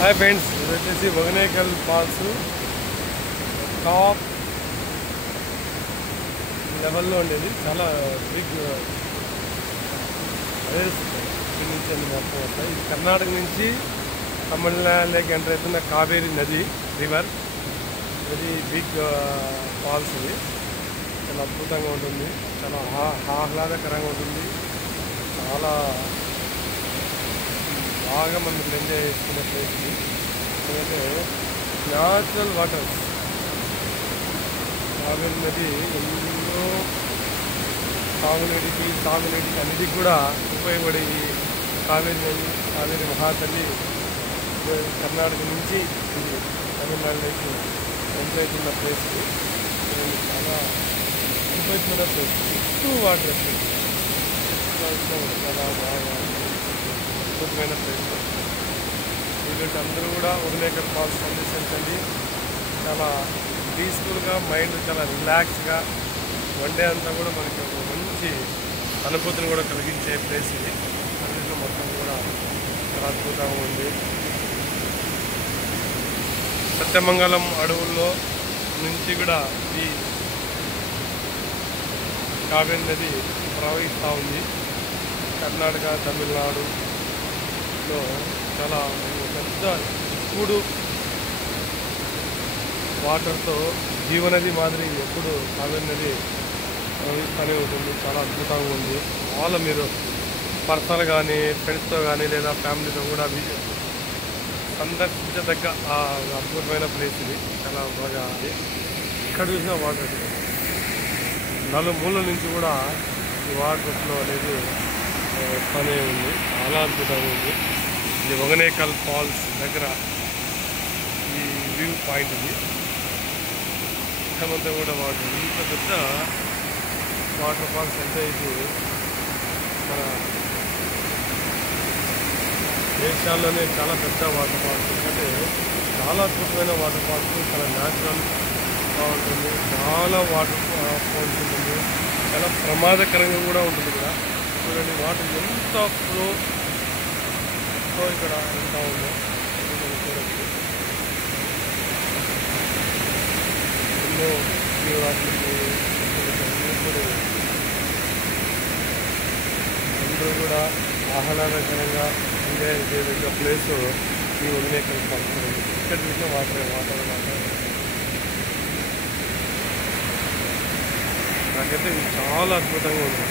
Hi friends, ఇది వచ్చేసి వగనేకల్ falls top లెవెల్లో ఉండేది. చాలా బిగ్ ప్లేస్. ఇక్కడ నుంచి అన్ని మొత్తం వస్తాయి. ఇది కర్ణాటక నుంచి తమిళనాడులోకి ఎంటర్ అవుతున్న కావేరీ నది రివర్. Very big falls. ఇది చాలా అద్భుతంగా ఉంటుంది, చాలా ఆహ్లాదకరంగా ఉంటుంది. చాలా బాగా మనం ఎంజాయ్ చేసుకునే ప్లేస్ ఇది. ఎందుకంటే న్యాచురల్ వాటర్స్. కావేరీ నది ఎన్నో తాగునీటికి అన్నిటికి కూడా ఉపయోగపడే ఈ కావేరీ నది, కావేరీ మహాతల్లి కర్ణాటక నుంచి ఇది తమిళనాడులోకి ఎంటర్ అవుతున్న ప్లేస్ ఇది. చాలా అద్భుతమైన ప్లేస్. చుట్టూ వాటర్ చాలా బాగా అద్భుతమైన ప్లేస్. వీళ్ళంటే అందరూ కూడా వగనేకల్ ఫాల్స్ సందర్శించండి. చాలా పీస్ఫుల్గా, మైండ్ చాలా రిలాక్స్గా, వన్ డే అంతా కూడా మనకి ఒక మంచి అనుభూతిని కూడా కలిగించే ప్లేస్ ఇది. అన్నింటిలో మొత్తం కూడా చాలా అద్భుతంగా ఉంది. సత్యమంగళం అడవుల్లో నుంచి కూడా ఈ కావేరీ నది ప్రవహిస్తూ ఉంది. కర్ణాటక, తమిళనాడులో చాలా పెద్ద ఇప్పుడు వాటర్తో జీవనది మాదిరి ఎప్పుడు కావేరీ నది ప్రవహిస్తూనే ఉంటుంది. చాలా అద్భుతంగా ఉంది. చాలా మీరు పర్సనల్ కానీ, ఫ్రెండ్స్తో కానీ, లేదా ఫ్యామిలీతో కూడా సందర్శించదగ్గ అద్భుతమైన ప్లేస్ ఇది. చాలా బాగా ఇక్కడ చూసిన వాటర్ నలుమూలల నుంచి కూడా ఈ వాటర్ ఫ్లో అనేది వస్తూనే ఉంది. చాలా అద్భుతంగా ఉంది. ఇది వగనేకల్ ఫాల్స్ దగ్గర ఈ వ్యూ పాయింట్ ఇది. ఇక్కడంతా కూడా వాటర్, ఇంత పెద్ద వాటర్ ఫాల్స్ అంటే ఇది మన దేశాల్లోనే చాలా పెద్ద వాటర్ ఫాల్స్. ఎందుకంటే చాలా అద్భుతమైన వాటర్ ఫాల్స్, చాలా న్యాచురల్ ఉంటుంది. చాలా వాటర్ ఫాల్స్ ఉంటుంది. చాలా ప్రమాదకరంగా కూడా ఉంటుంది ఇక్కడ. చూడండి వాటర్ ఎంత ఫ్లో ఇక్కడ ఎంత ఉందో చూడచ్చు. ఎన్నో జీవరాశులకి అందరూ కూడా ఆహ్లాదకరంగా ఎంజాయ్ చేయదగ్గ ప్లేసు ఈ వగనేకల్ ఫాల్స్. ఇక్కడ చూసిన వాటర్ నాకైతే ఇది చాలా అద్భుతంగా ఉంది.